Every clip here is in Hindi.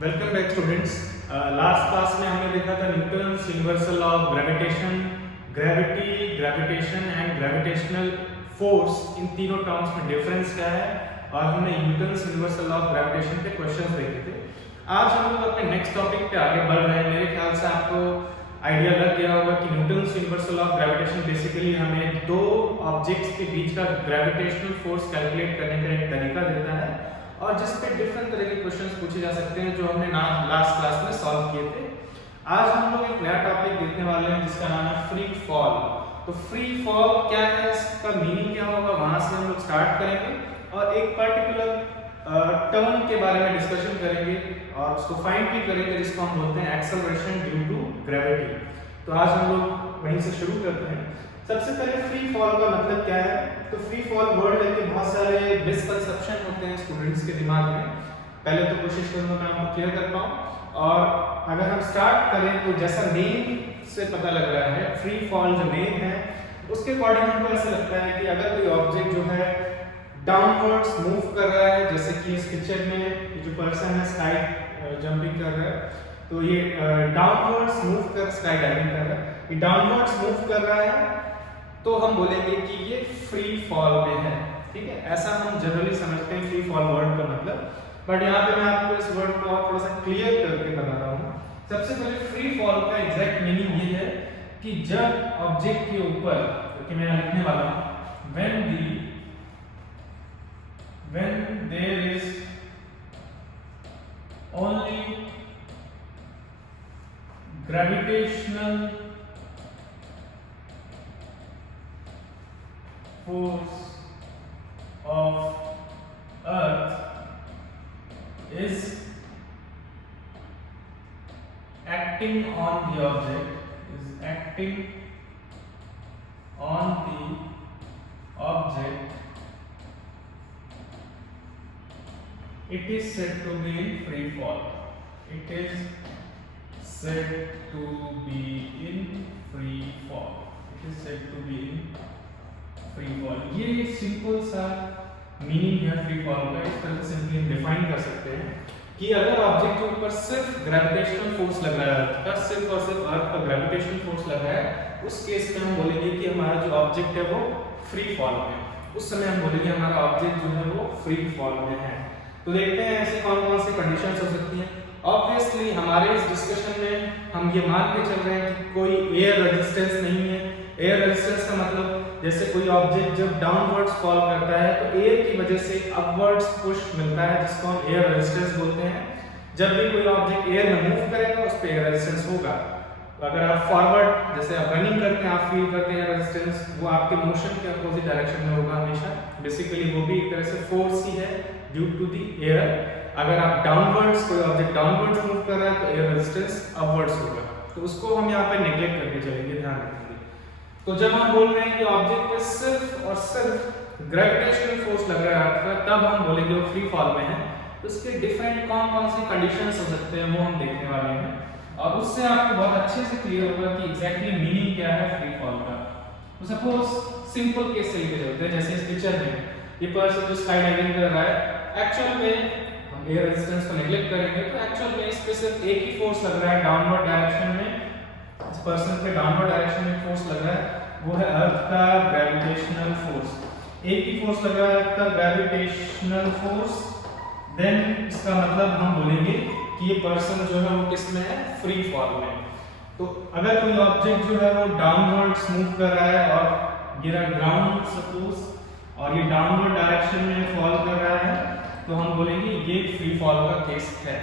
Welcome back students. Last class में हमने देखा था Newton's universal law of gravitation, gravity, gravitation and gravitational force, इन तीनों टर्म्स में डिफरेंस क्या है, और हमने Newton's universal law of gravitation के क्वेश्चंस देखे थे। आज हम लोग अपने नेक्स्ट टॉपिक पे आगे बढ़ रहे हैं। मेरे ख्याल से आपको आइडिया लग गया होगा कि Newton's universal law of gravitation basically हमें दो ऑब्जेक्ट्स के बीच का ग्रेविटेशनल फोर्स कैलकुलेट करने का एक तरीका देता है, और जिस पे डिफरेंट तरह के क्वेश्चंस पूछे जा सकते हैं, जो हमने लास्ट क्लास में सॉल्व किए थे। आज हम लोग एक नया टॉपिक देखने वाले हैं जिसका नाम है फ्री फॉल। तो फ्री फॉल क्या है, इसका मीनिंग क्या होगा, वहां से हम लोग स्टार्ट करेंगे और एक पर्टिकुलर टर्म के बारे में डिस्कशन करेंगे और उसको फाइंड भी करेंगे, जिसको हम बोलते हैं एक्सेलरेशन ड्यू टू ग्रेविटी। तो आज हम लोग वहीं से शुरू करते हैं। सबसे पहले फ्री फॉल का मतलब क्या है। तो फ्री फॉल वर्ड लेके बहुत सारे मिसकंसेप्शन होते हैं स्टूडेंट्स के दिमाग में। पहले तो कोशिश करूंगा मैं आपको क्लियर कर पाऊं, और अगर हम स्टार्ट करें तो जैसा नेम से पता लग रहा है, फ्री फॉल जो नेम है उसके अकॉर्डिंग हमको ऐसा लगता है कि अगर कोई ऑब्जेक्ट जो है डाउनवर्ड्स मूव कर रहा है, जैसे कि इस पिक्चर में ये जो पर्सन है स्काई जंपिंग कर रहा है, तो ये डाउनवर्ड्स मूव कर स्काई डाइविंग कर रहा है, ये डाउनवर्ड्स मूव कर रहा है, तो हम बोलेंगे कि ये फ्री फॉल में है। ठीक है, ऐसा हम जनरली समझते हैं फ्री फॉल वर्ड का मतलब। बट यहाँ पे मैं आपको इस वर्ड को थोड़ा सा क्लियर करके बता रहा हूँ। सबसे पहले फ्री फॉल का एग्जैक्ट मीनिंग ये है कि जब ऑब्जेक्ट के ऊपर, क्योंकि मैं लिखने वाला हूँ, when there is only gravitational force of Earth is acting on the object, it is said to be in free fall. It is said to be in free fall. It is said to be in free fall. ये सिंपल सा मीनिंग है फ्री फॉल का। इस तरह से सिंपली हम डिफाइन कर सकते हैं कि अगर ऑब्जेक्ट के ऊपर सिर्फ ग्रेविटेशनल फोर्स लग रहा है, अर्थ का सिर्फ और सिर्फ अर्थ का ग्रेविटेशनल फोर्स लग रहा है, उस केस में हम बोलेंगे कि हमारा जो ऑब्जेक्ट है वो फ्री फॉल में। उस समय हम बोलेंगे हमारा ऑब्जेक्ट जो है वो फ्री फॉल में है। तो देखते हैं ऐसी कौन कौन सी कंडीशंस हो सकती हैं। ऑब्वियसली हमारे इस डिस्कशन में हम ये मान के चल रहे हैं कि कोई एयर रेजिस्टेंस नहीं है। एयर रेजिस्टेंस का मतलब जैसे कोई ऑब्जेक्ट जब डाउनवर्ड्स फॉल करता है तो एयर की वजह से अपवर्ड्स पुश मिलता है, जिसको हम एयर रेजिस्टेंस बोलते हैं। जब भी कोई ऑब्जेक्ट एयर में मूव करेगा उस पे एयर रेजिस्टेंस होगा। अगर आप फॉरवर्ड जैसे आप रनिंग करते हैं, आप फील करते हैं एयर रेजिस्टेंस, वो आपके मोशन के अपोजिट डायरेक्शन में होगा हमेशा। बेसिकली वो भी एक तरह से फोर्स ही है ड्यू टू द एयर। अगर आप डाउनवर्ड्स, कोई ऑब्जेक्ट डाउनवर्ड्स मूव कर रहा है तो एयर रेजिस्टेंस अपवर्ड्स होगा। तो उसको हम यहाँ पे नेग्लेक्ट करके चलेंगे, ध्यान रखेंगे। तो जब हम बोल रहे हैं कि ऑब्जेक्ट पे सिर्फ और सिर्फ ग्रेविटेशनल फोर्स लग रहा है अर्थ का, तब हम बोलेंगे वो फ्री फॉल में है। तो इसके डिफरेंट कौन कौन सी कंडीशंस हो सकते हैं वो हम देखने वाले हैं, और उससे आपको बहुत अच्छे से क्लियर होगा कि एग्जैक्टली मीनिंग क्या है फ्री फॉल का। तो सपोज सिंपल केस से लेके चलते हैं। जैसे इस पिक्चर में ये पर्सन जो स्काई डाइविंग कर रहा है, एक्चुअल में हम एयर रेजिस्टेंस को नेग्लेक्ट करेंगे तो एक्चुअल में इस पे सिर्फ एक ही फोर्स लग रहा है डाउनवर्ड डायरेक्शन में। इस पर्सन पे डाउनवर्ड डायरेक्शन में फोर्स लग रहा है, वो है अर्थ का ग्रेविटेशनल फोर्स। एक ही फोर्स लग रहा है अर्थ का ग्रेविटेशनल फोर्स। देन इसका मतलब हम बोलेंगे कि ये पर्सन जो है वो किस में है, फ्री फॉल में। तो अगर कोई ऑब्जेक्ट जो है वो डाउनवर्ड्स मूव कर रहा है और गिरा ग्राउंड सपोज, और ये डाउनवर्ड डायरेक्शन में फॉल कर रहा है, तो हम बोलेंगे ये फ्री फॉल का केस है।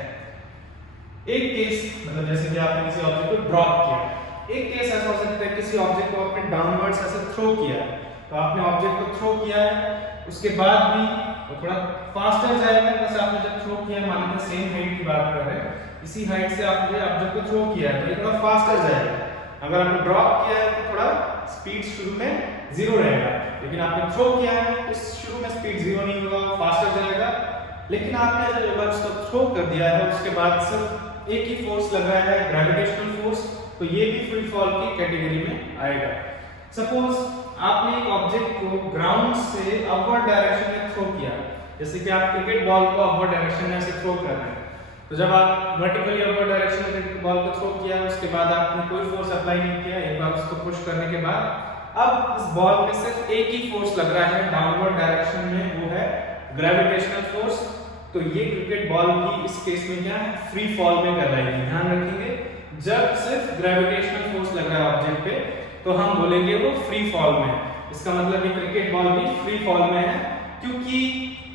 एक केस मतलब जैसे कि आपने किसी ऑब्जेक्ट को ड्रॉप किया, एक केस ऐसा हो सकता है किसी ऑब्जेक्ट को आपने डाउनवर्ड्स ऐसे थ्रो किया, तो आपने ऑब्जेक्ट को थ्रो किया है, उसके बाद भी वो थोड़ा फास्टर जाएगा। जैसे आपने जब थ्रो किया, मान लीजिए सेम हाइट की बात कर रहे हैं, इसी हाइट से आपने ऑब्जेक्ट को थ्रो किया है तो ये थोड़ा फास्टर जाएगा। अगर आपने ड्रॉप किया है तो थोड़ा स्पीड शुरू में 0 रहेगा, लेकिन आपने थ्रो किया है तो शुरू में स्पीड 0 नहीं होगा, फास्टर जाएगा। लेकिन आपने जब उसको थ्रो कर दिया है उसके बाद सिर्फ एक ही फोर्स लगा है, ग्रेविटेशनल फोर्स, तो ये भी फ्री फॉल की कैटेगरी में आएगा। सपोज आपने एक ऑब्जेक्ट को ग्राउंड से अपवर्ड डायरेक्शन में थ्रो किया, जैसे कि आप क्रिकेट बॉल को अपवर्ड डायरेक्शन में ऐसे थ्रो कर रहे हैं, तो जब आप वर्टिकली अपवर्ड डायरेक्शन में बॉल को थ्रो किया, उसके बाद आपने कोई फोर्स अप्लाई नहीं किया, एक बार उसको पुश करने के बाद अब इस बॉल में सिर्फ एक ही फोर्स लग रहा है डाउनवर्ड डायरेक्शन में, वो है ग्रेविटेशनल फोर्स। तो ये क्रिकेट बॉल भी इस केस में क्या है, फ्री फॉल में कर रही है। ध्यान रखेंगे, जब सिर्फ ग्रेविटेशनल फोर्स लग रहा है ऑब्जेक्ट पे तो हम बोलेंगे वो फ्री फॉल में। इसका मतलब ये क्रिकेट बॉल भी फ्री फॉल में है, क्योंकि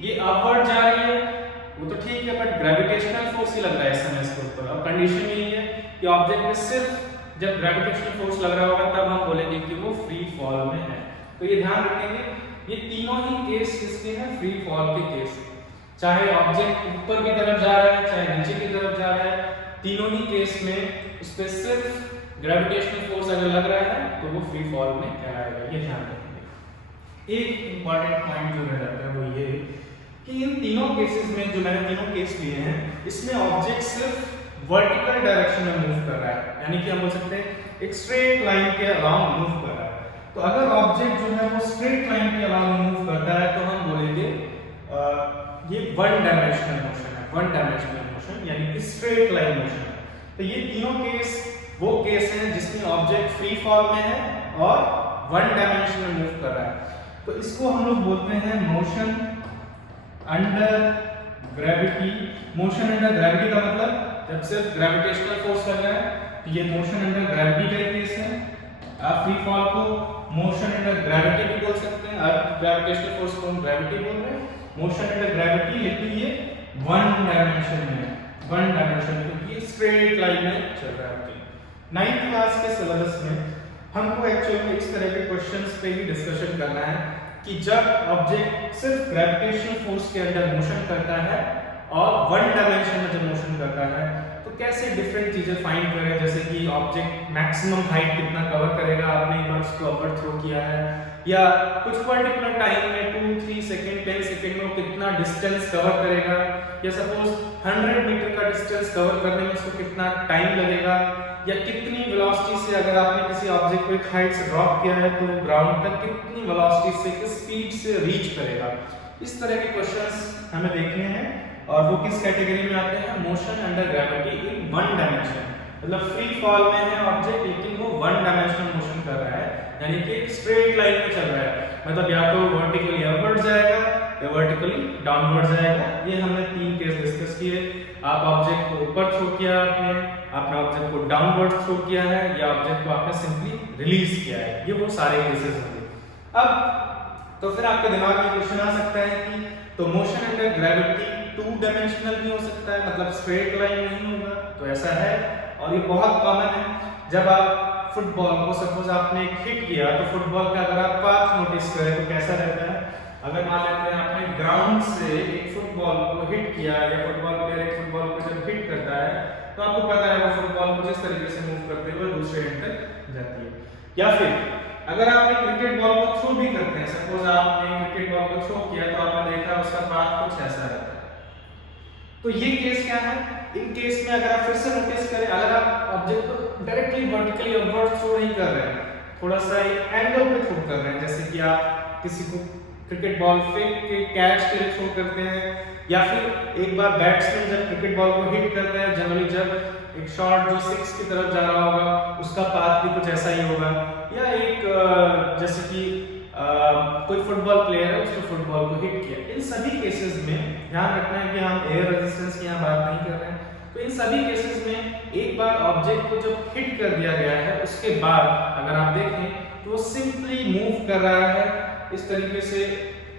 ये अपवर्ड जा रही है, वो तो ठीक है, बट ग्रेविटेशनल फोर्स ही लग रहा है इस समय इसके ऊपर। अब कंडीशन यही है कि ऑब्जेक्ट में सिर्फ जब ग्रेविटेशनल फोर्स लग रहा होगा तब हम बोलेंगे कि वो फ्री फॉल में है। तो ये ध्यान रखेंगे, ये तीनों ही केस किसके हैं, फ्री फॉल के केस। चाहे ऑब्जेक्ट ऊपर की तरफ जा रहा है चाहे नीचे की तरफ जा रहा है, तीनों ही केस में उस पर सिर्फ ग्रेविटेशनल फोर्स अगर लग रहा है तो वो फ्री फॉल में कहलाएगा। ये ध्यान रखेंगे। एक इंपॉर्टेंट पॉइंट जो रह जाता है वो ये कि इन तीनों केसेस में, जो मैंने तीनों केस लिए हैं, इसमें ऑब्जेक्ट सिर्फ वर्टिकल डायरेक्शन में मूव कर रहा है, यानी कि हम बोल सकते हैं एक स्ट्रेट लाइन के अराउंड मूव कर रहा है। तो अगर ऑब्जेक्ट जो है वो स्ट्रेट लाइन के अराउंड मूव करता है तो हम बोलेंगे ये वन डायमेंशनल मोशन है, वन डायमेंशनल मोशन यानी कि स्ट्रेट लाइन मोशन है। तो ये तीनों केस वो केस हैं जिसमें ऑब्जेक्ट फ्री फॉल में है और वन डायमेंशन में मूव कर रहा है। तो इसको हम लोग बोलते हैं motion under gravity. Motion under gravity का मतलब जब सिर्फ ग्रेविटेशनल फोर्स लग रहा है तो ये मोशन अंडर ग्रेविटी का केस है। आप फ्री फॉल को मोशन अंडर ग्रेविटी भी बोल सकते हैं, आप ग्रेविटेशनल फोर्स को हम ग्रेविटी बोल रहे हैं, मोशन अंडर ग्रेविटी, लेकिन ये वन डायमेंशन में है, वन डायमेंशन में, क्योंकि स्ट्रेट लाइन में चल रहा है। 9th क्लास के सिलेबस में हमको एक्चुअली में इस तरह के क्वेश्चंस पे ही डिस्कशन करना है कि जब ऑब्जेक्ट सिर्फ ग्रेविटेशनल फोर्स के अंडर मोशन करता है और वन डायमेंशन में जब मोशन करता है तो कैसे डिफरेंट चीजें फाइंड करें, जैसे कि ऑब्जेक्ट मैक्सिमम हाइट कितना कवर करेगा, आपने एक बार उसको अपवर्ड थ्रो किया है, या कुछ पर्टिकुलर टाइम में 2, 3 सेकंड, 10 सेकंड में वो कितना डिस्टेंस कवर करेगा, या सपोज 100 मीटर का डिस्टेंस कवर करने में उसको कितना टाइम लगेगा, या कितनी वेलोसिटी से अगर आपने किसी ऑब्जेक्ट को एक हाइट से ड्रॉप किया है तो ग्राउंड तक कितनी वेलोसिटी से, किस स्पीड से रीच करेगा। इस तरह के क्वेश्चंस हमें देखने हैं और वो किस कैटेगरी में आते हैं, motion under gravity in one dimension. मतलब फ्री फॉल में है ऑब्जेक्ट लेकिन वो वन डायमेंशनल मोशन कर रहा है, यानी कि एक स्ट्रेट लाइन में चल रहा है, मतलब या तो वर्टिकली अपवर्ड जाएगा या वर्टिकली डाउनवर्ड जाएगा। ये हमने 3 केस डिस्कस किए। आप ऑब्जेक्ट को ऊपर थ्रो किया, आपने ऑब्जेक्ट को डाउनवर्ड थ्रो किया है, या ऑब्जेक्ट को आपने सिंपली रिलीज किया है, ये वो सारे केसेस होंगे। अब तो फिर आपके दिमाग में क्वेश्चन आ सकता है कि तो मोशन अंडर ग्रेविटी 2 डायमेंशनल भी हो सकता है, मतलब स्ट्रेट लाइन नहीं होगा। तो ऐसा है और ये बहुत कॉमन है। जब आप फुटबॉल को सपोज आपने एक हिट किया तो फुटबॉल का अगर आप पाथ नोटिस करें तो कैसा रहता है, अगर मान लेते हैं आपने ग्राउंड से एक फुटबॉल को हिट किया या फुटबॉल प्लेयर एक फुटबॉल को जब हिट करता है तो आपको पता है वो फुटबॉल को जिस तरीके से मूव करते हुए दूसरे एंड तक जाती है। या फिर अगर आप एक क्रिकेट बॉल को थ्रो भी करते हैं, सपोज आपने क्रिकेट बॉल को थ्रो किया तो आपने देखा उसका पाथ कुछ ऐसा रहता है। तो ये केस क्या है, इन केस में अगर आप फिर से नोटिस करें, अगर आप ऑब्जेक्ट को डायरेक्टली वर्टिकली अपवर्ड थ्रो नहीं कर रहे हैं, थोड़ा सा एक एंगल पे थ्रो कर रहे हैं, जैसे कि आप किसी को क्रिकेट बॉल फेंक के कैच के लिए थ्रो करते हैं, या फिर एक बार बैट्समैन जब क्रिकेट बॉल को हिट करता है, जनरली जब एक शॉट जो 6 की तरफ जा रहा होगा उसका पाथ भी कुछ ऐसा ही होगा, या एक जैसे कि कोई फुटबॉल प्लेयर है उसको फुटबॉल को हिट किया। इन सभी केसेस में ध्यान रखना है कि हम एयर रेजिस्टेंस की यहाँ बात नहीं कर रहे हैं। तो इन सभी केसेस में एक बार ऑब्जेक्ट को जब हिट कर दिया गया है उसके बाद अगर आप देखें तो वो सिंपली मूव कर रहा है इस तरीके से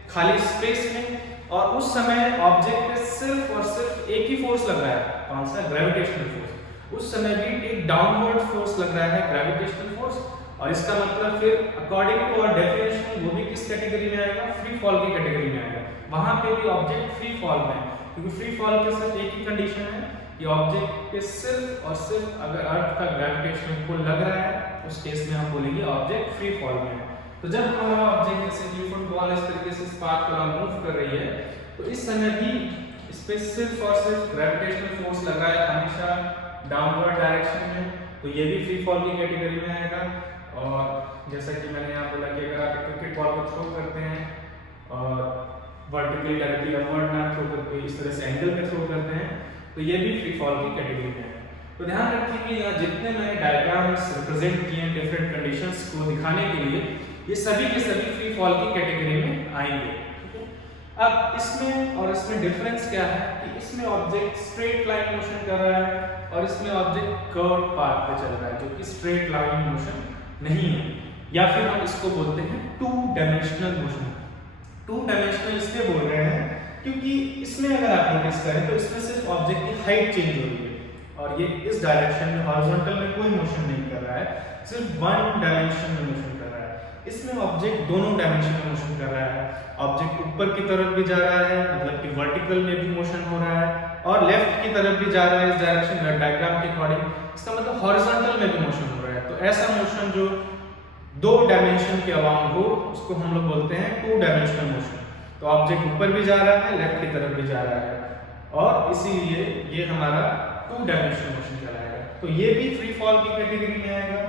खाली स्पेस में, और उस समय ऑब्जेक्ट पे सिर्फ और सिर्फ एक ही फोर्स लग रहा है, कौन सा, ग्रेविटेशनल फोर्स। उस समय भी एक डाउनवर्ड फोर्स लग रहा है, ग्रेविटेशनल फोर्स, और इसका मतलब फिर अकॉर्डिंग टू आवर डेफिनेशन वो भी किस कैटेगरी में आएगा, फ्री फॉल की कैटेगरी में आएगा। वहां पे भी ऑब्जेक्ट फ्री फॉल में है, क्योंकि फ्री फॉल के सिर्फ एक ही कंडीशन है कि ऑब्जेक्ट पे सिर्फ और सिर्फ अगर अर्थ का ग्रेविटेशनल पुल लग रहा है उस केस में हम बोलेंगे ऑब्जेक्ट फ्री फॉल में है। तो जब हमारा ऑब्जेक्ट जैसे कि फुटबॉल इस तरीके से इस पाथ पर मूव कर रही है तो इस समय भी इस पे सिर्फ और सिर्फ ग्रेविटेशनल फोर्स लगा है हमेशा डाउनवर्ड डायरेक्शन में, तो ये भी फ्री फॉल की कैटेगरी में आएगा। और जैसा कि मैंने यहाँ बोला कि अगर आप क्रिकेट बॉल को थ्रो करते हैं और वर्टिकली डायरेक्टली अपवर्ड ना थ्रो करके इस तरह से एंगल पे थ्रो करते हैं तो ये भी फ्री फॉल की कैटेगरी में है। तो ध्यान रखिए कि यहाँ जितने मैंने डायग्राम्स रिप्रेजेंट किए हैं डिफरेंट कंडीशंस को दिखाने के लिए, ये सभी के सभी फ्री फॉल की कैटेगरी में आएंगे। अब इसमें और इसमें डिफरेंस क्या है कि इसमें ऑब्जेक्ट स्ट्रेट लाइन मोशन कर रहा है और इसमें ऑब्जेक्ट कर्व पाथ पे चल रहा है, जो कि स्ट्रेट लाइन मोशन नहीं है, या फिर हम इसको बोलते हैं two dimensional motion. Two dimensional इसलिए बोल रहे हैं क्योंकि इसमें अगर आप नोटिस करें तो इसमें सिर्फ ऑब्जेक्ट की हाइट चेंज हो रही है और ये इस डायरेक्शन में हॉरिजॉन्टल में कोई मोशन नहीं कर रहा है, सिर्फ वन डायमेंशन में मोशन कर रहा है। इसमें ऑब्जेक्ट दोनों डायमेंशन में मोशन कर रहा है, ऑब्जेक्ट ऊपर की तरफ भी जा रहा है, मतलब कि वर्टिकल में भी मोशन हो रहा है, और लेफ्ट की तरफ भी जा रहा है इस डायरेक्शन में डायग्राम के अकॉर्डिंग, इसका मतलब हॉरिजॉन्टल में भी मोशन हो रहा है। तो ऐसा मोशन जो दो डायमेंशन के अलाउंग हो उसको हम लोग बोलते हैं टू डायमेंशनल मोशन। तो ऑब्जेक्ट ऊपर भी जा रहा है, लेफ्ट की तरफ भी जा रहा है, और इसीलिए ये हमारा टू डायमेंशनल मोशन कहलाएगा। तो ये भी फ्री फॉल की कैटेगरी में आएगा,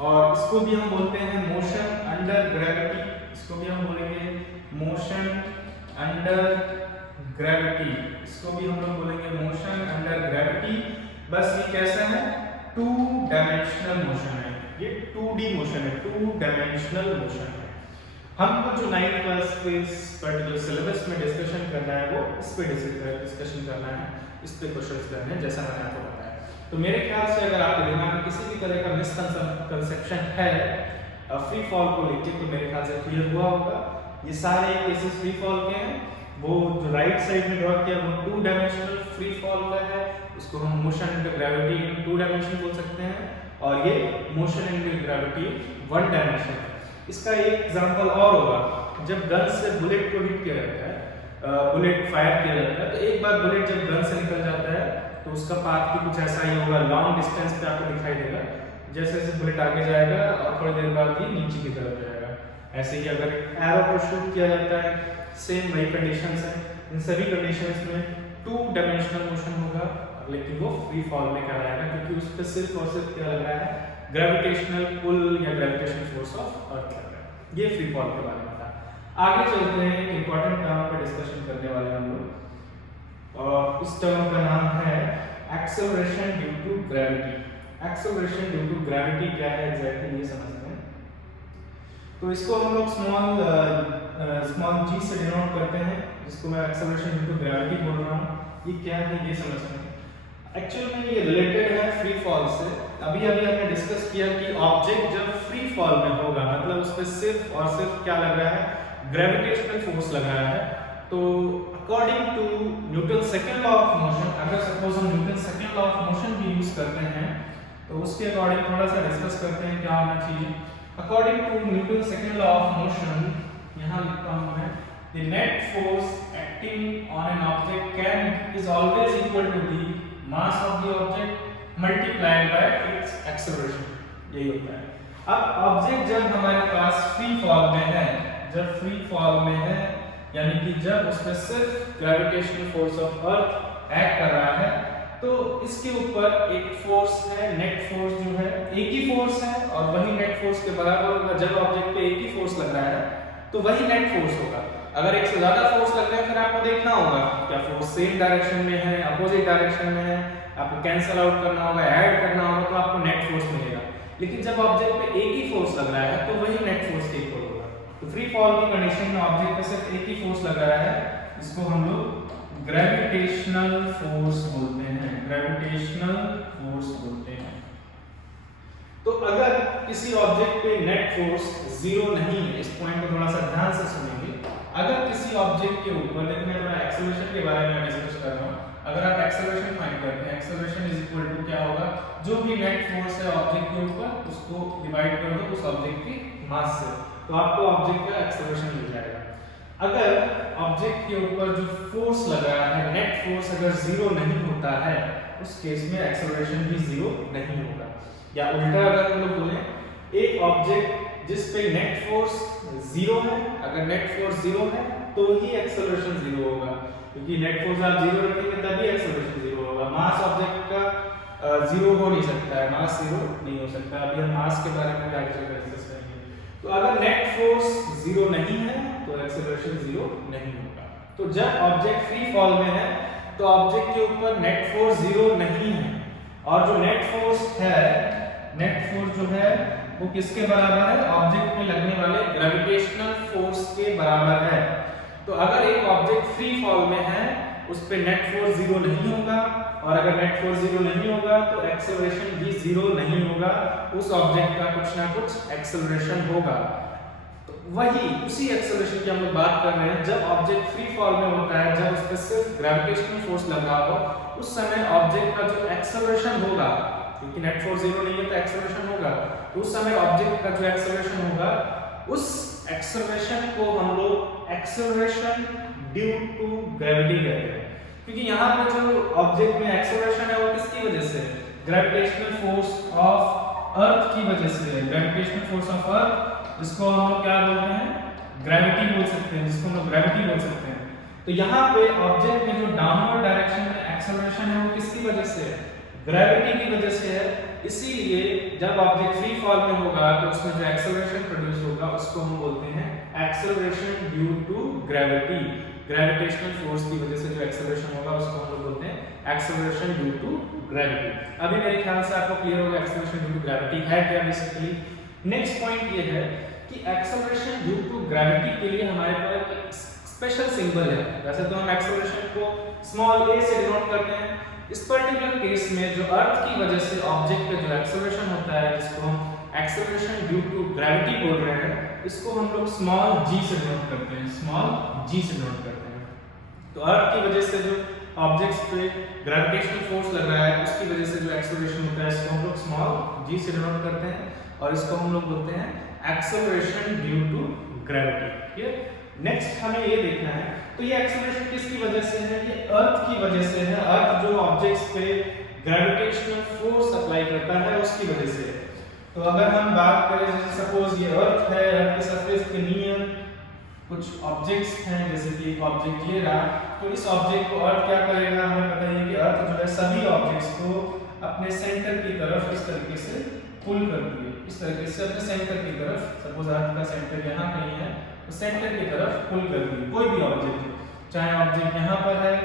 और इसको भी हम बोलते हैं मोशन अंडर ग्रेविटी। इसको भी हम बोलेंगे मोशन अंडर ग्रेविटी, इसको भी हम लोग बोलेंगे मोशन अंडर ग्रेविटी। बस ये कैसा है, टू डायमेंशनल मोशन है, ये 2D मोशन है, टू डायमेंशनल मोशन है। हमको जो 9th क्लास के इस पर्टिकुलर सिलेबस में डिस्कशन करना है वो इस पे डिस्कशन करना है, इस पे क्वेश्चंस करने हैं, जैसा मैंने आपको बताया। तो मेरे ख्याल से अगर आपके दिमाग में किसी भी तरह का मिसकंसेप्शन है फ्री फॉल को लेकर, तो मेरे ख्याल से क्लियर हुआ होगा। ये सारे केसेस फ्री फॉल के हैं। वो जो राइट साइड में ड्रॉ किया वो टू डायमेंशनल फ्री फॉल का है, उसको हम motion under gravity in two dimension बोल सकते हैं, और ये motion under gravity one dimension है। इसका एक एग्जांपल और होगा, जब गन से बुलेट को हिट किया जाता है, बुलेट फायर किया जाता है, तो एक बार बुलेट जब गन से निकल जाता है तो उसका पाथ भी कुछ ऐसा ही होगा, लॉन्ग डिस्टेंस पे आपको दिखाई देगा। जैसे जैसे बुलेट आगे जाएगा और थोड़ी देर बाद ये नीचे की तरफ जाएगा। ऐसे ही अगर एरो को शूट किया जाता है, सेम वही कंडीशंस है। इन सभी कंडीशंस में टू डायमेंशनल मोशन होगा, लेकिन वो फ्री फॉल में कहलाएगा, क्योंकि उस पर सिर्फ और सिर्फ क्या लग रहा है, ग्रेविटेशनल पुल या ग्रेविटेशनल फोर्स ऑफ अर्थ लग रहा है। ये फ्री फॉल के बारे में था। आगे चलते हैं, एक इंपॉर्टेंट टर्म पर डिस्कशन करने वाले हम लोग, और इस टर्म का नाम है acceleration due to gravity. Acceleration due to gravity क्या है एग्जैक्टली ये समझते हैं। तो इसको हम लोग स्मॉल g से डिनोट करते हैं, जिसको मैं एक्सेलरेशन ड्यू टू ग्रेविटी बोल रहा हूँ। ये क्या है ये समझते हैं। एक्चुअल में ये रिलेटेड है फ्री फॉल से। अभी हमने डिस्कस किया कि ऑब्जेक्ट जब फ्री फॉल में होगा, मतलब उस पर सिर्फ और सिर्फ क्या लग रहा है, ग्रेविटेशनल फोर्स लग रहा है। तो according to Newton second law of motion, अगर सपोज हम Newton second law of motion भी यूज करते हैं तो उसके अकॉर्डिंग थोड़ा सा डिस्कस करते हैं क्या होना चाहिए। According to Newton second law of motion, यहाँ लिखता हूँ मैं, the net force acting on an object can is always equal to the mass of the object multiplied by its acceleration. यही होता है। अब ऑब्जेक्ट जब हमारे पास फ्री फॉल में है, जब फ्री फॉल में है, यानी कि जब उस पर सिर्फ gravitational force of earth act कर रहा है, तो इसके ऊपर एक फोर्स है, नेट फोर्स जो है एक ही फोर्स है, और वही नेट फोर्स के बराबर होगा। जब ऑब्जेक्ट पे एक ही फोर्स लग रहा है तो वही नेट फोर्स होगा। अगर एक से ज्यादा फोर्स लग रहा है फिर आपको देखना होगा क्या फोर्स सेम डायरेक्शन में है, अपोजिट डायरेक्शन में है, आपको कैंसिल आउट करना होगा, ऐड करना होगा, तो आपको नेट फोर्स मिलेगा। लेकिन जब ऑब्जेक्ट पे एक ही फोर्स लग रहा है तो वही नेट फोर्स के इक्वल होगा। तो फ्री फॉल की कंडीशन में ऑब्जेक्ट पे सिर्फ एक ही फोर्स लग रहा है, इसको हम लोग ग्रेविटेशनल फोर्स बोलते हैं, ग्रेविटेशनल फोर्स बोलते हैं। तो अगर किसी ऑब्जेक्ट पे नेट फोर्स जीरो नहीं है, इस पॉइंट को थोड़ा सा ध्यान से सुनेंगे। अगर किसी ऑब्जेक्ट के ऊपर, देखिए मैं थोड़ा एक्सेलरेशन के बारे में डिस्कस कर रहा हूँ, अगर आप एक्सेलरेशन फाइंड करते हैं, एक्सेलरेशन इज इक्वल टू क्या होगा, जो भी नेट फोर्स है ऑब्जेक्ट के ऊपर उसको डिवाइड कर दो उस ऑब्जेक्ट की मास से, तो आपको ऑब्जेक्ट का एक्सेलरेशन मिल जाएगा। अगर ऑब्जेक्ट के ऊपर जो फोर्स लगा है, नेट फोर्स अगर जीरो नहीं होता है, उस केस में एक्सेलरेशन भी जीरो नहीं होगा। या उल्टा अगर हम लोग बोले, एक ऑब्जेक्ट जिस पे नेट फोर्स जीरो है, अगर नेट फोर्स जीरो है तो ही एक्सेलरेशन जीरो होगा, क्योंकि नेट फोर्स आप जीरो रखेंगे तभी एक्सेलरेशन जीरो होगा। मास ऑब्जेक्ट का जीरो हो नहीं सकता है, मास जीरो नहीं हो सकता। अभी हम मास के बारे में डिस्कस करेंगे। तो अगर नेट फोर्स जीरो नहीं है तो एक्सेलरेशन जीरो नहीं होगा। तो जब ऑब्जेक्ट फ्री फॉल में है तो ऑब्जेक्ट के ऊपर नेट फोर्स 0 नहीं है, और जो नेट फोर्स है, नेट फोर्स जो है वो किसके बराबर है? ऑब्जेक्ट में लगने वाले ग्रेविटेशनल फोर्स के बराबर है। तो अगर एक ऑब्जेक्ट फ्री फॉल में है उस पे नेट फोर्स 0 नहीं होगा, और अगर नेट फोर्स 0 नहीं होगा तो एक्सेलरेशन भी 0 नहीं होगा, उस ऑब्जेक्ट का कुछ ना कुछ एक्सेलरेशन होगा। तो वही उसी एक्सेलरेशन की हम लोग बात कर रहे हैं। जब ऑब्जेक्ट फ्री फॉल में होता है, जब उस पर सिर्फ ग्रेविटेशनल फोर्स लगा हो, उस समय ऑब्जेक्ट का जो एक्सेलरेशन होगा, क्योंकि नेट फोर्स 0 नहीं है तो एक्सेलरेशन होगा, तो उस समय ऑब्जेक्ट का जो एक्सेलरेशन होगा, उस एक्सेलरेशन को हम लोग एक्सेलरेशन ड्यू टू ग्रेविटी कहते हैं। क्योंकि यहाँ पे जो ऑब्जेक्ट में एक्सेलरेशन है वो किसकी वजह से? ग्रेविटेशनल फोर्स ऑफ अर्थ की वजह से है। ग्रेविटेशनल फोर्स ऑफ अर्थ, जिसको हम लोग क्या बोलते हैं? ग्रेविटी बोल सकते हैं, जिसको हम लोग ग्रेविटी बोल सकते हैं। तो यहाँ पे ऑब्जेक्ट में जो डाउनवर्ड डायरेक्शन में एक्सेलरेशन है वो किसकी वजह से है? ग्रेविटी की वजह से है। इसीलिए जब ऑब्जेक्ट फ्री फॉल में होगा तो उसमें जो एक्सेलरेशन प्रोड्यूस होगा उसको हम बोलते हैं acceleration due to gravity. Gravitational force की वजह से जो एक्सेलरेशन होगा उसको हम लोग बोलते हैं एक्सेलरेशन ड्यू टू ग्रेविटी। अभी मेरे ख्याल से आपको क्लियर होगा एक्सेलरेशन ड्यू टू ग्रेविटी है क्या बेसिकली। नेक्स्ट पॉइंट ये है कि एक्सेलरेशन ड्यू टू ग्रेविटी के लिए हमारे पास एक स्पेशल सिंबल है। वैसे तो हम एक्सेलरेशन को स्मॉल a से डिनोट करते हैं। इस पर्टिकुलर केस में जो अर्थ की वजह से ऑब्जेक्ट का जो एक्सेलरेशन होता है, जिसको हम एक्सेलरेशन ड्यू टू ग्रेविटी बोल रहे हैं, इसको हम लोग स्मॉल g से डिनोट करते हैं, स्मॉल g से डिनोट करते हैं। तो अर्थ की वजह से जो ऑब्जेक्ट्स पे ग्रेविटेशनल फोर्स लग रहा है उसकी वजह से जो एक्सेलरेशन होता है इसको हम लोग स्मॉल g से डिनोट करते हैं, और इसको हम लोग बोलते हैं acceleration due to gravity. Clear? Next हमें ये देखना है, तो ये एक्सेलरेशन किसकी वजह से है? ये अर्थ की वजह से है। अर्थ जो ऑब्जेक्ट्स पे ग्रेविटेशनल फोर्स अप्लाई करता है उसकी वजह से। तो अगर हम बात करें, जैसे सपोज ये अर्थ है, अर्थ के सरफेस के नियर कुछ ऑब्जेक्ट्स हैं, जैसे कि एक ऑब्जेक्ट ये रहा, तो इस ऑब्जेक्ट को अर्थ क्या करेगा? हमें पता है कि अर्थ जो है सभी ऑब्जेक्ट्स को अपने सेंटर की तरफ इस तरीके से पुल करती है, इस तरीके से अपने सेंटर की तरफ। सपोज अर्थ का सेंटर यहाँ कहीं है तो सेंटर की तरफ पुल करती है कोई भी ऑब्जेक्ट, चाहे ऑब्जेक्ट यहाँ पर है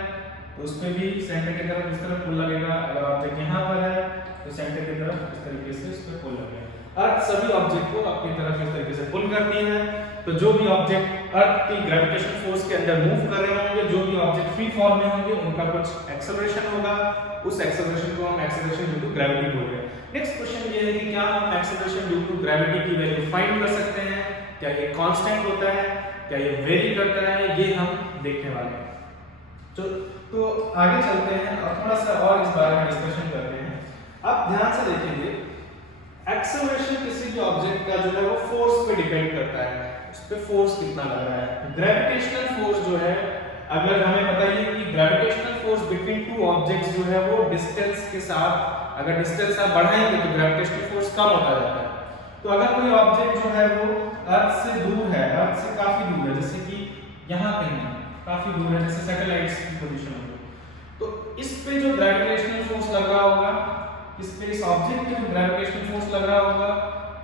तो उस पर भी सेंटर की तरफ इस तरफ पुल लगेगा, अगर ऑब्जेक्ट यहाँ पर है तो सेंटर की तरफ इस तरीके से उस पर पुल लगेगा। अर्थ सभी ऑब्जेक्ट को अपनी तरफ इस तरीके से पुल करती है। तो जो भी ऑब्जेक्ट अर्थ की ग्रेविटेशन फोर्स के अंदर मूव कर रहे होंगे, जो भी ऑब्जेक्ट फ्री फॉल में होंगे, उनका कुछ एक्सेलरेशन होगा, उस एक्सेलरेशन को हम एक्सेलरेशन ड्यू टू ग्रेविटी बोल रहे हैं। नेक्स्ट क्वेश्चन ये है कि क्या हम एक्सेलरेशन ड्यू टू ग्रेविटी की वैल्यू फाइंड कर सकते हैं? क्या ये कांस्टेंट होता है? क्या ये वेरी करता है? ये हम देखने वाले हैं। तो आगे चलते हैं और थोड़ा सा और इस बारे में डिस्कशन करते हैं। अब ध्यान से देखेंगे, एक्सेलरेशन किसी भी ऑब्जेक्ट का जो है वो फोर्स पे डिपेंड करता है, उस पे फोर्स कितना लग रहा है। ग्रेविटेशनल फोर्स जो है, अगर हमें बताइए कि gravitational force between two objects जो है वो डिस्टेंस के साथ, अगर डिस्टेंस आप बढ़ाएंगे तो ग्रेविटेशनल फोर्स कम होता जाता है। तो अगर कोई ऑब्जेक्ट जो है वो अर्थ से दूर है, अर्थ से काफी दूर है, जैसे कि यहाँ कहीं काफी दूर है, जैसे सैटेलाइट्स की पोजीशन हो, तो इस पे जो ग्रेविटेशनल फोर्स लग रहा होगा, इस पे इस ऑब्जेक्ट पे जो ग्रेविटेशनल फोर्स लग रहा होगा,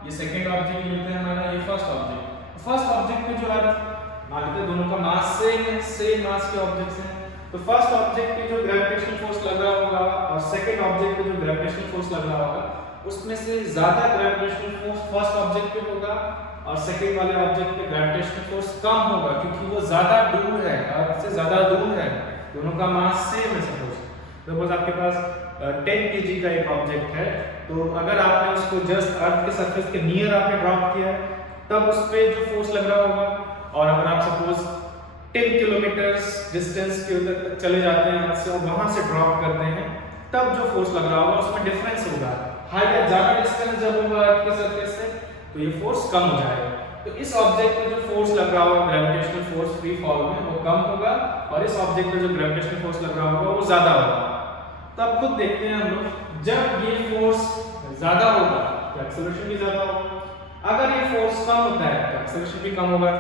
ये सेकंड ऑब्जेक्ट लेते हैं हमारा, ये फर्स्ट ऑब्जेक्ट। फर्स्ट ऑब्जेक्ट पे जो अर्थ, मान लेते हैं दोनों का मास सेम है, सेम मास के ऑब्जेक्ट्स हैं, तो फर्स्ट ऑब्जेक्ट पे जो ग्रेविटेशनल फोर्स लग रहा होगा और सेकंड ऑब्जेक्ट पे जो ग्रेविटेशनल फोर्स लग रहा होगा, उसमें से ज्यादा ग्रेविटेशनल फोर्स फर्स्ट ऑब्जेक्ट पे होगा और सेकंड वाले ऑब्जेक्ट पे ग्रेविटेशनल फोर्स कम होगा, क्योंकि वो ज्यादा दूर है, अर्थ से ज्यादा दूर है, दोनों का मास सेम है। सपोज आपके पास 10 kg का एक ऑब्जेक्ट है, तो अगर आपने उसको जस्ट अर्थ के सरफेस के नियर आपने ड्रॉप किया है तब उस पे जो फोर्स लग रहा होगा, और अगर आप सपोज 10 किलोमीटर डिस्टेंस के उधर तक चले जाते हैं अर्थ से और वहां से ड्रॉप करते हैं, तब जो फोर्स लग रहा होगा उसमें डिफरेंस होगा। हाइट ज्यादा डिस्टेंस जब होगा अर्थ के सरफेस से तो ये फोर्स कम हो जाएगा। तो इस ऑब्जेक्ट पे जो फोर्स लग रहा होगा ग्रेविटेशनल फोर्स फ्री फॉल में वो कम होगा, और इस ऑब्जेक्ट पे जो ग्रेविटेशनल फोर्स लग रहा होगा वो ज्यादा होगा। तो अब खुद देखते हैं हम लोग, जब ये फोर्स ज्यादा होगा तो एक्सेलरेशन भी ज्यादा होगा, अगर ये फोर्स कम होता है तो एक्सेलरेशन भी कम होगा।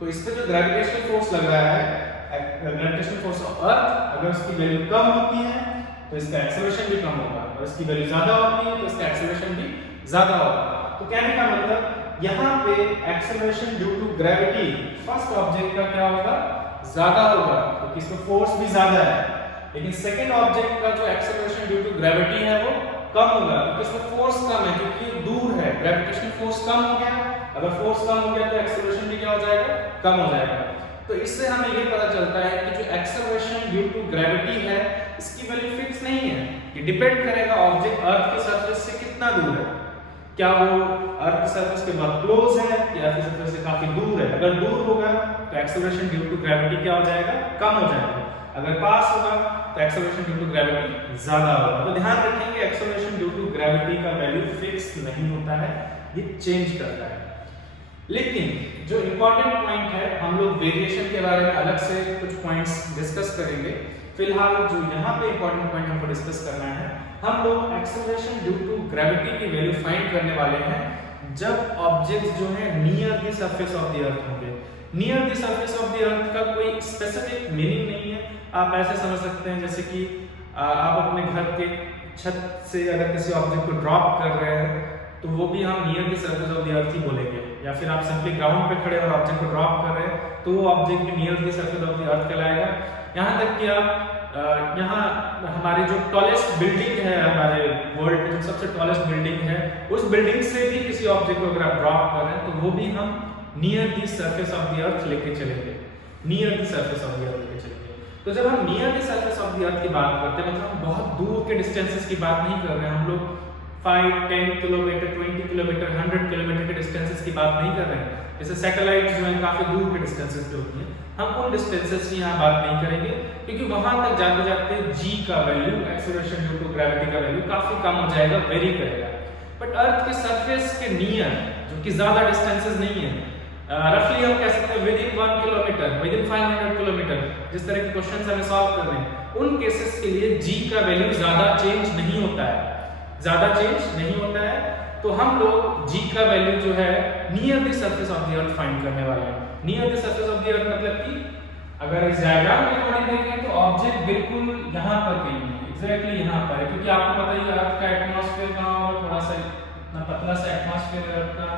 तो इस पे जो ग्रेविटेशनल फोर्स लग रहा है, ग्रेविटेशनल फोर्स ऑफ अर्थ, अगर उसकी वैल्यू कम होती है तो इसका एक्सेलरेशन भी कम होगा, और इसकी वैल्यू ज्यादा होती है तो इसका एक्सेलरेशन भी ज्यादा होगा। तो कहने का मतलब यहाँ पे acceleration due to gravity first object का क्या होगा? ज्यादा होगा, क्योंकि इसमें फोर्स भी ज्यादा है। लेकिन सेकंड ऑब्जेक्ट का जो एक्सेलरेशन ड्यू टू ग्रेविटी है वो कम होगा, क्योंकि इसमें फोर्स कम है, क्योंकि ये दूर है, ग्रेविटेशनल फोर्स कम हो गया। अगर फोर्स कम हो गया तो एक्सेलरेशन भी क्या हो जाएगा, कम हो जाएगा। तो इससे हमें ये पता चलता है कि जो एक्सेलरेशन ड्यू टू ग्रेविटी है इसकी वैल्यू फिक्स नहीं है, ये डिपेंड करेगा ऑब्जेक्ट अर्थ के सरफेस से कितना दूर है। क्या वो अर्थ की सरफेस के बहुत क्लोज है या फिर सरफेस से काफी दूर है। अगर दूर होगा तो एक्सेलरेशन ड्यू टू ग्रेविटी क्या हो जाएगा, कम हो जाएगा। अगर पास होगा तो एक्सेलरेशन ड्यू टू ग्रेविटी ज्यादा होगा। तो ध्यान रखेंगे एक्सेलरेशन ड्यू टू ग्रेविटी का वैल्यू फिक्स नहीं होता है, ये चेंज करता है। लेकिन जो इंपॉर्टेंट पॉइंट है, हम लोग वेरिएशन के बारे में अलग से कुछ पॉइंट्स डिस्कस करेंगे। फिलहाल जो यहाँ पे इंपॉर्टेंट पॉइंट हमको डिस्कस करना है, हम लोग एक्सेलरेशन ड्यू टू ग्रेविटी की वैल्यू फाइंड करने वाले हैं जब ऑब्जेक्ट जो है near the surface of the earth होंगे। Near the surface of the earth का कोई स्पेसिफिक मीनिंग नहीं है। आप ऐसे समझ सकते हैं जैसे कि आप अपने घर के छत से अगर किसी ऑब्जेक्ट को ड्रॉप कर रहे हैं तो वो भी हम near the surface of the earth ही बोलेंगे। या फिर आप सिंपली ग्राउंड पे खड़े और ऑब्जेक्ट को ड्रॉप कर रहे हैं तो वो ऑब्जेक्ट भी near the surface of the अर्थ कहलाएगा। यहाँ तक कि आप यहाँ हमारी जो टॉलेस्ट बिल्डिंग है, हमारे वर्ल्ड में जो सबसे टॉलेस्ट बिल्डिंग है, उस बिल्डिंग से भी किसी ऑब्जेक्ट को अगर आप ड्रॉप कर रहे हैं तो वो भी हम near the surface of the अर्थ लेके चलेंगे, near the surface of the अर्थ लेके चलेंगे। तो जब हम near the surface of the अर्थ की बात करते हैं, मतलब हम बहुत दूर के डिस्टेंसेस की बात नहीं कर रहे हैं। हम लोग 5, 10 किलोमीटर, 20 किलोमीटर, 100 किलोमीटर के डिस्टेंसेस की बात नहीं कर रहे हैं। जैसे सैटेलाइट जो है काफी दूर के डिस्टेंसेस पे होती है, हम उन डिस्टेंसेस की यहाँ बात नहीं करेंगे, क्योंकि वहां तक जाते जाते जी का value, acceleration due to gravity का वैल्यू काफी कम हो जाएगा, वेरी करेगा। बट अर्थ के सरफेस के नियर, जो कि ज्यादा डिस्टेंसेस नहीं है, रफली हम कह सकते हैं with in 1 kilometre, with in 500 kilometre, जिस तरह के क्वेश्चंस हमें सॉल्व करने हैं, उन केसेस के लिए जी का वैल्यू ज्यादा चेंज नहीं होता है, ज्यादा चेंज नहीं होता है। तो हम लोग जी का वैल्यू जो है near the surface of the earth find करने वाले हैं। Near the surface of the अर्थ मतलब कि अगर इस डायग्राम में अकॉर्डिंग देखें तो ऑब्जेक्ट बिल्कुल यहाँ पर कहीं है, एग्जैक्टली यहाँ पर है, क्योंकि आपको पता ही है अर्थ का एटमॉस्फेयर कहाँ होगा, थोड़ा सा इतना पतला सा एटमॉस्फेयर है अर्थ का,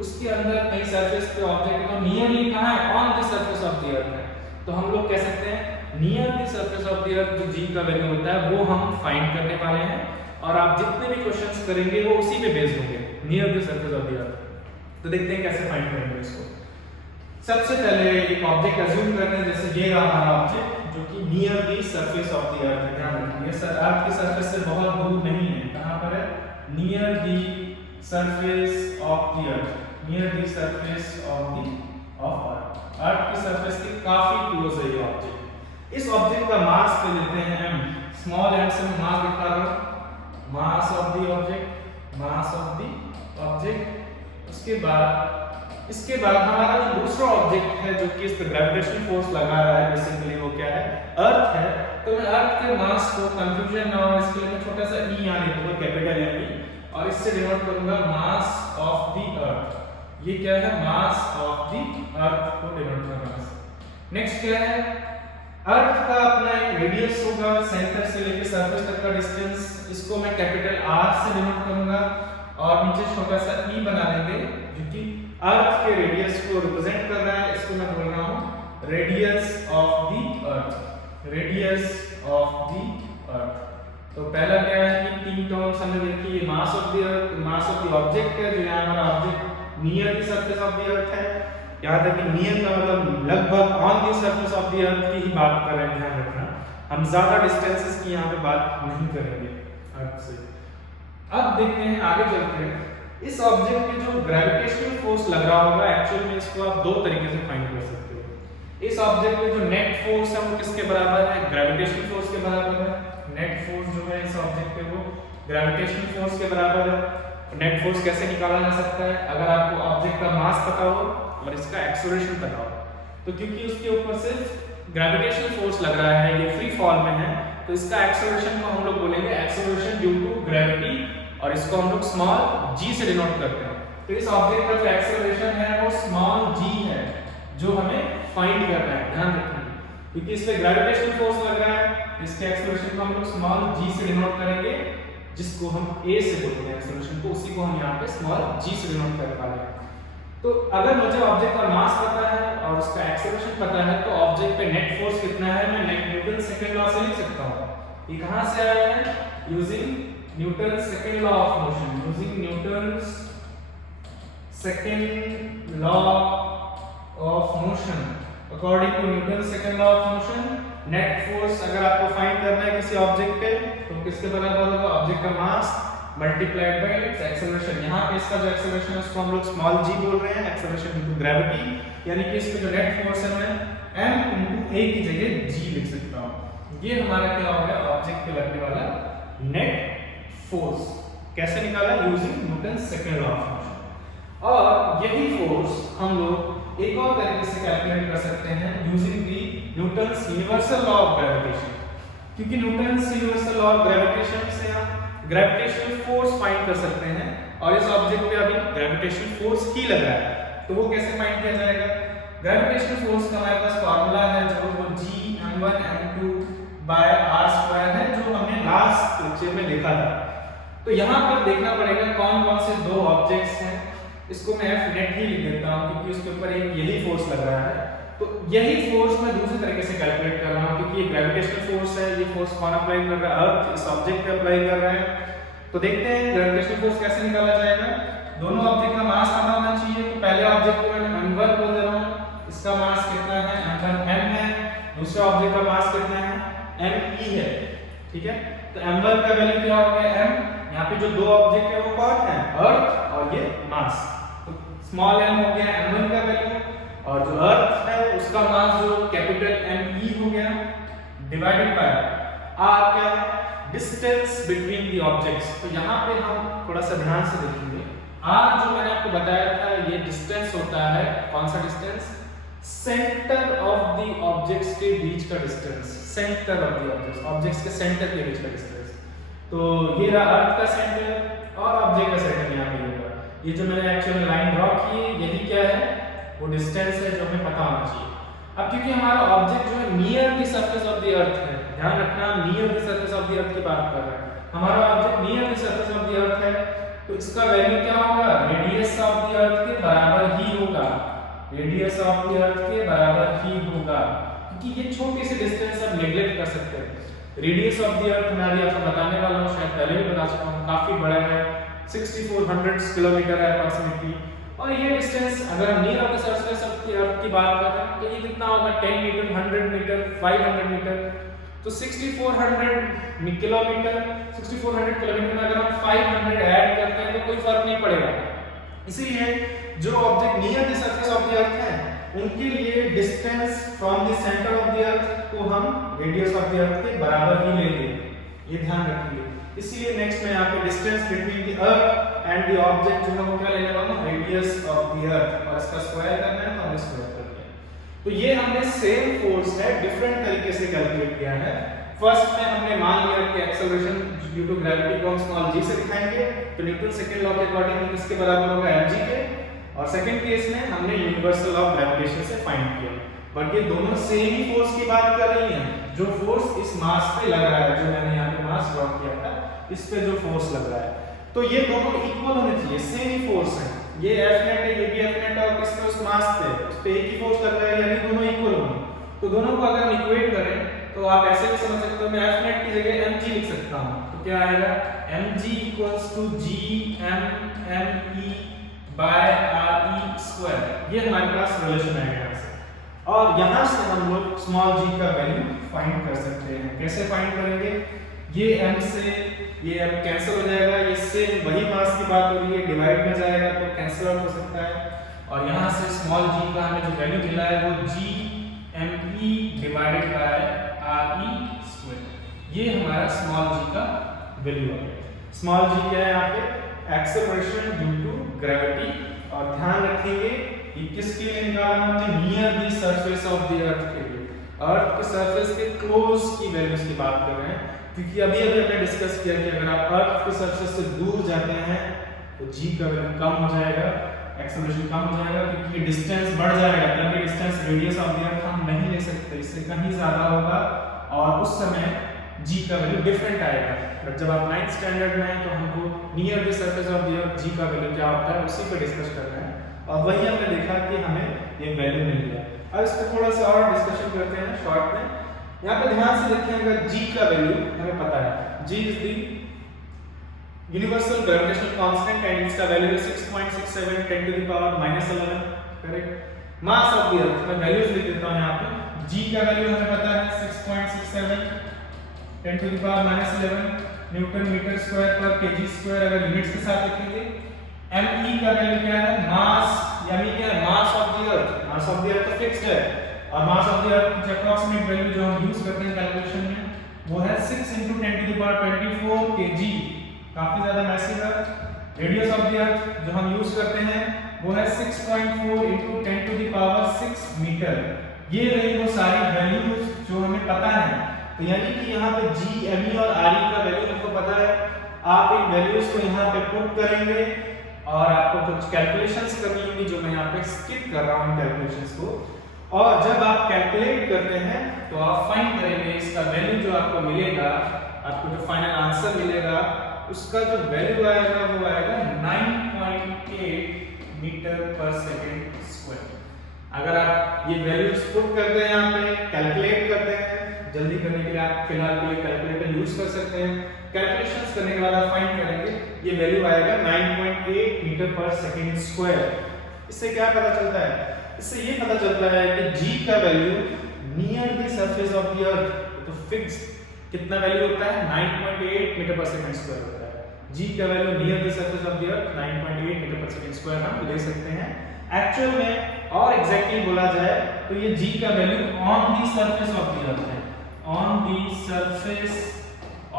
उसके अंदर कहीं सरफेस पे ऑब्जेक्ट है, तो नियरली कहाँ है, on the surface of the earth है। तो हम लोग कह सकते हैं near the surface of the अर्थ जो जी का वैल्यू होता है वो हम फाइंड करने वाले हैं, और आप जितने भी क्वेश्चंस करेंगे वो उसी पे बेस्ड होंगे, near the surface of the earth. तो देखते हैं कैसे फाइंड करेंगे इसको। सबसे पहले एक ऑब्जेक्ट अज्यूम करते हैं, जैसे ये रहा हमारा ऑब्जेक्ट जो कि near the surface of the earth है। ध्यान रखिए अर्थ की सरफेस से बहुत दूर नहीं है, कहां पर है, near the surface of the earth, near the surface of earth, earth की सरफेस के काफी क्लोज है ये ऑब्जेक्ट। इस ऑब्जेक्ट का मास ले लेते हैं m, स्मॉल m से मैं मास दिखा रहा हूं, मास of the object, mass of the object. इसके बाद हमारा जो दूसरा ऑब्जेक्ट है जो कि इस पे ग्रेविटेशनल फोर्स लगा रहा है, बेसिकली वो क्या है, अर्थ है। तो मैं अर्थ के मास को, कंफ्यूजन ना हो इसके लिए मैं छोटा सा e यहाँ लिखूंगा, कैपिटल E, और इससे डिनोट करूंगा मास ऑफ द अर्थ। ये क्या है, मास ऑफ द अर्थ को डिनोट कर रहा है। नेक्स्ट क्या है, अर्थ का अपना एक रेडियस होगा, सेंटर से लेकर सरफेस तक का डिस्टेंस, इसको मैं कैपिटल R से डिनोट करूंगा, और नीचे छोटा सा e बना देंगे जो कि अर्थ के रेडियस को रिप्रेजेंट कर रहा है। इसको मैं बोल रहा हूं radius of the earth, radius of the earth. तो पहला क्या है कि तीन टर्म्स हमने देखी, ये मास of the earth, mass of the object है, जो यहाँ हमारा object near the surface of the earth है। यहाँ तक कि नियर का मतलब लगभग on the surface of the अर्थ की ही बात कर रहे हैं, ध्यान रखना, हम ज्यादा डिस्टेंसेस की यहाँ पे बात नहीं करेंगे अर्थ से। अब देखते हैं, आगे चलते हैं, इस ऑब्जेक्ट पे जो ग्रेविटेशनल फोर्स लग रहा होगा, एक्चुअल में इसको आप दो तरीके से फाइंड कर सकते हो। इस ऑब्जेक्ट पे जो नेट फोर्स है वो किसके बराबर है, ग्रेविटेशनल फोर्स के बराबर है। नेट फोर्स जो है इस ऑब्जेक्ट पे वो ग्रेविटेशनल फोर्स के बराबर है। नेट फोर्स कैसे निकाला जा सकता है, अगर आपको ऑब्जेक्ट का मास पता हो और इसका एक्सेलरेशन पता हो, तो क्योंकि उसके ऊपर सिर्फ ग्रेविटेशनल फोर्स लग रहा है, ये फ्री फॉल में है, तो इसका एक्सेलरेशन को हम लोग बोलेंगे एक्सेलरेशन ड्यू टू ग्रेविटी, और इसको हम लोग स्मॉल g से डिनोट करते हैं। तो इस ऑब्जेक्ट का जो एक्सेलरेशन है वो स्मॉल g है, जो हमें फाइंड करना है, ध्यान रखिए, क्योंकि इस पे ग्रेविटेशनल फोर्स लग रहा है, इसके एक्सेलरेशन को हम लोग स्मॉल g से डिनोट करेंगे, जिसको हम a से बोलते हैं एक्सेलरेशन को, उसी को हम यहाँ पे स्मॉल g से डिनोट करने वाले हैं। तो अगर मुझे ऑब्जेक्ट का मास पता है और उसका एक्सेलरेशन पता है तो ऑब्जेक्ट पे नेट फोर्स कितना है मैं न्यूटन सेकंड लॉ से लिख सकता हूँ। ये कहाँ से आया है? Using Newton second law of motion, using Newton's second law of motion. According to Newton second law of motion net force अगर आपको फाइंड करना है किसी ऑब्जेक्ट पे तो किसके बराबर होगा? ऑब्जेक्ट का mass multiplied by its acceleration. यहाँ पे इसका जो एक्सेलरेशन है उसको हम लोग स्मॉल g बोल रहे हैं, एक्सेलरेशन ड्यू टू ग्रेविटी, यानी कि इसका जो नेट फोर्स है मैं m * a की जगह g लिख सकता हूँ। ये हमारा क्या हो गया? ऑब्जेक्ट पे लगने वाला नेट फोर्स। कैसे निकाला? Using Newton second law of motion. और यही फोर्स हम लोग एक और तरीके से कैलकुलेट कर सकते हैं using the Newton's universal law of gravitation, क्योंकि Newton's universal law of gravitation से हम ग्रेविटेशनल फोर्स फाइंड कर सकते हैं और इस ऑब्जेक्ट पे अभी ग्रेविटेशनल फोर्स ही लग रहा है। तो वो कैसे फाइंड किया जाएगा? ग्रेविटेशनल फोर्स का हमारे पास फार्मूला है जो वो Gm1m2/r² है, जो हमने लास्ट लेक्चर में देखा था। तो यहाँ पर देखना पड़ेगा कौन कौन से दो ऑब्जेक्ट्स हैं। इसको मैं F नेट ही लिख देता हूँ क्योंकि उसके ऊपर एक यही फोर्स लग रहा है। तो यही फोर्स मैं दूसरे तरीके से कैलकुलेट कर रहा हूँ क्योंकि ये ग्रेविटेशनल फोर्स है। ये फोर्स कौन अप्लाई कर रहा है? अर्थ इस ऑब्जेक्ट पे अप्लाई कर रहा है। तो देखते हैं ग्रेविटेशनल फोर्स कैसे निकाला जाएगा। दोनों ऑब्जेक्ट का मास पता होना चाहिए। तो पहले ऑब्जेक्ट को मैंने m1 बोल दे रहा हूँ, इसका मास कितना है? m1 m है। दूसरे ऑब्जेक्ट का मास कितना है? me है। ठीक है, तो m1 का वैल्यू क्या हो गया? m। यहाँ पे जो दो ऑब्जेक्ट है वो कौन है? अर्थ और ये मास। तो स्मॉल m हो गया m1 का वैल्यू, और जो अर्थ है उसका मास जो कैपिटल Me हो गया, डिवाइडेड बाय r क्या है? Distance between the objects. तो यहाँ पे हम थोड़ा सा ध्यान से देखेंगे। r जो मैंने आपको बताया था ये डिस्टेंस होता है। कौन सा distance? Centre of the objects के बीच का distance. Centre of the objects, objects के सेंटर के बीच का डिस्टेंस। तो ये रहा अर्थ का सेंटर और ऑब्जेक्ट का सेंटर यहाँ पे होगा। ये जो मैंने एक्चुअली लाइन ड्रॉ की है यही क्या है? वो डिस्टेंस है जो हमें पता होना चाहिए। अब क्योंकि हमारा ऑब्जेक्ट जो है near the surface of the earth है, ध्यान रखना near the surface of the अर्थ की बात कर रहे हैं। हमारा object near the surface of the earth है, तो इसका वैल्यू क्या होगा? रेडियस ऑफ द अर्थ के बराबर ही होगा। रेडियस ऑफ द अर्थ के बराबर ही होगा, क्योंकि ये छोटी सी डिस्टेंस आप नेग्लेक्ट कर सकते हैं। रेडियस ऑफ द अर्थ मैं अभी आपको बताने वाला हूँ, शायद पहले भी बता चुका हूँ, काफी बड़ा है, 6400 किलोमीटर है अप्रॉक्सीमेटली। और ये डिस्टेंस अगर हम near of the surface of the अर्थ की बात कर रहे हैं तो ये कितना होगा? 10 मीटर, 100 मीटर, 500 मीटर। तो 6400 किलोमीटर, 6400 किलोमीटर में अगर हम 500 ऐड करते हैं तो कोई फर्क नहीं पड़ेगा। इसीलिए जो object near the surface of the earth है उनके लिए distance from the centre of the अर्थ को हम रेडियस ऑफ द अर्थ के बराबर ही लेंगे, ये ध्यान रखिए। इसलिए नेक्स्ट मैं यहाँ पे distance between the earth and the object जो है वो क्या लेने वाला हूँ? रेडियस ऑफ द अर्थ, और इसका स्क्वायर करना है तो हमने स्क्वायर कर दिया। तो ये हमने सेम फोर्स है डिफरेंट तरीके से कैलकुलेट किया है। फर्स्ट में हमने मान लिया कि एक्सेलरेशन ड्यू टू ग्रेविटी को हम स्मॉल g से दिखाएंगे, तो न्यूटन सेकंड लॉ के अकॉर्डिंग किसके बराबर होगा? mg के। और सेकंड केस में हमने यूनिवर्सल लॉ ऑफ ग्रेविटेशन से फाइंड किया। बट ये दोनों सेम ही फोर्स की बात कर रही हैं। जो फोर्स इस मास पे लग रहा है, जो मैंने यहाँ पे मास ड्रॉ किया था, इस पे जो फोर्स लग रहा है, तो ये दोनों इक्वल होने चाहिए, सेम ही फोर्स है। ये F नेट है, ये भी F नेट है, और किस पे? उस मास पे, उस पे एक ही फोर्स लग रहा है, यानी दोनों इक्वल होंगे। तो दोनों को अगर हम इक्वेट करें तो आप ऐसे भी समझ सकते हो, मैं F नेट की जगह mg लिख सकता हूँ। तो क्या आएगा? mg = Gm me/re²। ये हमारे पास रिलेशन आएगा यहाँ से, और यहाँ से हम लोग स्मॉल g का वैल्यू फाइंड कर सकते हैं। कैसे फाइंड करेंगे? ये m से ये m कैंसिल हो जाएगा, ये सेम वही मास की बात हो रही है, डिवाइड में जाएगा तो कैंसिल आउट हो सकता है। और यहाँ से स्मॉल g का हमें जो वैल्यू मिला है वो Gme/re²। ये हमारा स्मॉल g का वैल्यू है। स्मॉल g क्या है यहाँ पे? Acceleration due to gravity. और ध्यान रखेंगे ये किसके लिए निकाला हमने? Near the surface of the earth के लिए। अर्थ के सरफेस के क्लोज की वैल्यूज की बात कर रहे हैं, क्योंकि अभी हमने डिस्कस किया कि अगर आप अर्थ के सरफेस से दूर जाते हैं तो g का वैल्यू कम हो जाएगा, एक्सेलरेशन कम हो जाएगा, क्योंकि डिस्टेंस बढ़ जाएगा। तब ये डिस्टेंस रेडियस ऑफ द अर्थ हम नहीं ले सकते, इससे कहीं ज्यादा होगा, और उस समय g का वैल्यू डिफरेंट आएगा। बट जब आप 9th स्टैंडर्ड में हैं तो हमको near the surface of the earth g का वैल्यू क्या होता है उसी पे डिस्कस करना है। और वही हमने देखा कि हमें ये वैल्यू मिल गया। अब इसको थोड़ा सा और डिस्कशन करते हैं शॉर्ट में। यहाँ पे ध्यान से देखिए, अगर g का वैल्यू हमें पता है, g is the universal gravitational constant and इसका वैल्यू है 6.67 10 to the power -11, correct. Mass of the earth, मैं वैल्यूज लिख देता हूं यहाँ पे। g का वैल्यू हमें पता है 6.67 10 to the power -11 newton metre square पर केजी स्क्वायर, अगर यूनिट्स के साथ लिखेंगे। me का वैल्यू क्या है, मास, यानी क्या है, मास of the earth. Mass of the earth तो फिक्स्ड है, और मास ऑफ द अर्थ की अप्रॉक्सीमेट वैल्यू जो हम यूज करते हैं कैलकुलेशन में वो है 6 × 10 टू द पावर 24 kg, काफी ज्यादा मैसिव है। रेडियस ऑफ द अर्थ जो हम यूज करते हैं वो है 6.4 × 10 टू द पावर 6 मीटर। ये रही वो सारी वैल्यूज जो हमें पता है। तो यानी कि यहाँ पे g, me और re का वैल्यू हमको पता है। आप इन वैल्यूज को यहाँ पे पुट करेंगे और आपको कुछ कैलकुलेशंस करनी होगी, जो मैं यहाँ पे स्किप कर रहा हूँ कैलकुलेशंस को। और जब आप कैलकुलेट करते हैं तो आप फाइंड करेंगे इसका वैल्यू जो आपको मिलेगा, आपको जो फाइनल आंसर मिलेगा उसका जो वैल्यू आएगा वो आएगा 9.8 मीटर पर सेकंड स्क्वायर। अगर आप ये वैल्यूज पुट करते हैं, यहाँ पे कैलकुलेट करते हैं, जल्दी करने के लिए आप फिलहाल के लिए कैलकुलेटर यूज कर सकते हैं। कैलकुलेशंस करने के बाद आप फाइंड करेंगे, ये वैल्यू आएगा 9.8 मीटर पर सेकंड स्क्वायर। इससे क्या पता चलता है, इससे ये पता चलता है कि g का value near the surface of the earth, तो फिक्स कितना वैल्यू होता है, 9.8 मीटर पर सेकंड स्क्वायर होता है। g का value near the surface of the earth 9.8 metre पर सेकंड स्क्वायर हम ले सकते हैं। एक्चुअल में और एग्जैक्टली बोला जाए तो ये g का value on the surface of the earth है, on the surface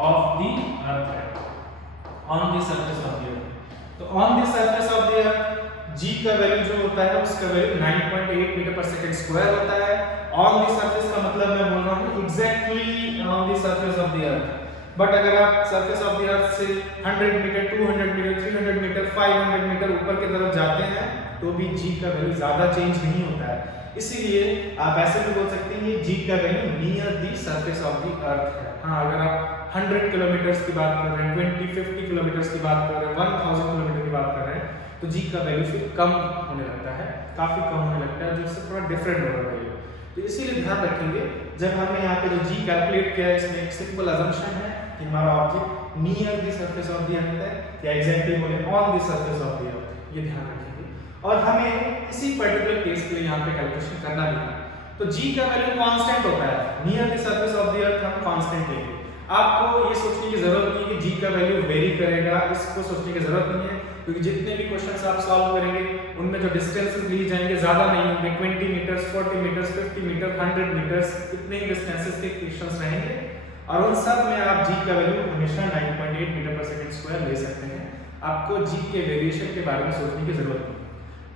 of the earth है, on the surface of the earth. तो on the surface of the earth g का वैल्यू जो होता है उसका वैल्यू 9.8 मीटर पर सेकंड स्क्वायर होता है। ऑन द सरफेस का मतलब मैं बोल रहा हूं exactly on the surface of the earth. But अगर आप सरफेस ऑफ द अर्थ से 100 मीटर, 200 मीटर, 300 मीटर, 500 मीटर ऊपर की तरफ जाते हैं तो भी g का वैल्यू ज्यादा चेंज नहीं होता है। इसीलिए आप ऐसे भी बोल सकते हैं ये g का value near the surface of the earth है। हाँ, अगर आप 100 किलोमीटर की बात कर रहे हैं, 20-50 किलोमीटर की बात कर रहे हैं, 1000 किलोमीटर की बात कर रहे हैं, तो g का वैल्यू फिर कम होने लगता है, काफी कम होने लगता है, जो इससे थोड़ा डिफरेंट होगा वैल्यू। तो इसीलिए ध्यान रखेंगे, जब हमने यहाँ पे जो g कैलकुलेट किया है, इसमें एक सिंपल अजम्पशन है कि हमारा object near the surface of the earth है, या एग्जैक्टली बोले on the surface of the अर्थ, ये ध्यान रखेंगे। और हमें इसी पर्टिकुलर केस के लिए यहाँ पे कैलकुलेशन करना भी है। तो g का वैल्यू कांस्टेंट होता है, near the surface of the अर्थ हम कांस्टेंट लेंगे। आपको ये सोचने की जरूरत नहीं है कि g का वैल्यू वेरी करेगा, इसको सोचने की जरूरत नहीं है, क्योंकि जितने भी क्वेश्चंस आप सॉल्व करेंगे उनमें जो डिस्टेंसेस लिए जाएंगे ज्यादा नहीं होंगे, 20 मीटर्स, 40 मीटर्स, 50 मीटर, 100 मीटर्स, इतने ही डिस्टेंसेस के क्वेश्चंस रहेंगे। और उन सब में आप g का वैल्यू हमेशा 9.8 मीटर पर सेकंड स्क्वायर ले सकते हैं। आपको g के वेरिएशन के बारे में सोचने की जरूरत नहीं।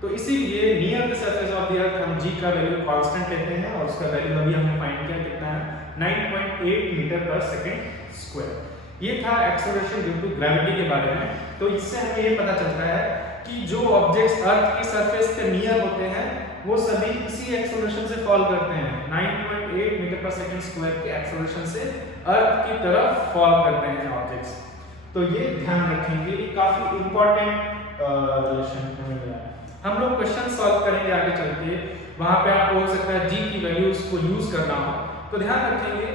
तो इसीलिए near the surface of the अर्थ हम g का वैल्यू कांस्टेंट लेते हैं, और उसका वैल्यू अभी हमने फाइंड किया कितना है, 9.8 मीटर पर सेकंड स्क्वायर। ये था एक्सेलरेशन ड्यू टू ग्रेविटी के बारे में। तो इससे हमें ये पता चलता है कि जो ऑब्जेक्ट्स अर्थ की सरफेस के नियर होते हैं वो सभी इसी एक्सेलरेशन से फॉल करते हैं, 9.8 मीटर पर सेकंड स्क्वायर के एक्सेलरेशन से अर्थ की तरफ फॉल करते हैं ऑब्जेक्ट्स। तो ये ध्यान रखेंगे, ये काफी इंपॉर्टेंट रिलेशन हमें मिला है। हम लोग क्वेश्चन सॉल्व करेंगे आगे चल के, वहां पे आपको हो सकता है g की वैल्यूज को यूज करना हो, तो ध्यान रखेंगे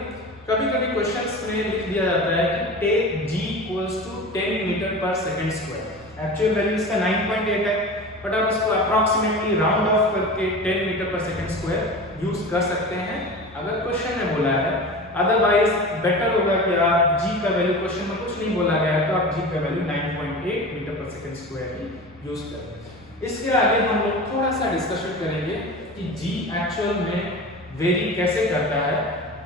कभी-कभी क्वेश्चंस में लिख दिया जाता है कि टेक g = 10 मीटर पर सेकंड स्क्वायर। एक्चुअल वैल्यू इसका 9.8 है, बट आप इसको अप्रॉक्सीमेटली राउंड ऑफ करके 10 मीटर पर सेकंड स्क्वायर यूज कर सकते हैं अगर क्वेश्चन में बोला है। अदरवाइज बेटर होगा कि आप g का वैल्यू, क्वेश्चन में कुछ नहीं बोला गया है तो आप g का वैल्यू 9.8 मीटर पर सेकंड स्क्वायर ही यूज करें। इसके आगे हम लोग थोड़ा सा डिस्कशन करेंगे कि g एक्चुअल में वेरी कैसे करता है।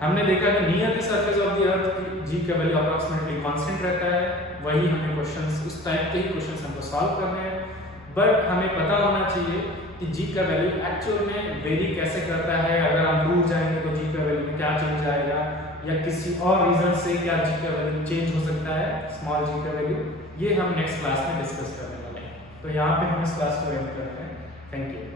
हमने देखा कि near the surface of the earth g का वैल्यू अप्रॉक्सीमेटली कांस्टेंट रहता है, वही हमें क्वेश्चंस उस टाइप के ही क्वेश्चंस हमको सॉल्व करने हैं। बट हमें पता होना चाहिए कि g का वैल्यू एक्चुअल में वेरी कैसे करता है, अगर हम दूर जाएंगे तो g का वैल्यू में क्या चेंज आएगा, या किसी और रीजन से क्या g का वैल्यू चेंज हो सकता है, स्मॉल g का वैल्यू, ये हम नेक्स्ट क्लास में डिस्कस करने वाले हैं। तो यहाँ पे हम इस क्लास को एंड करते हैं। Thank you.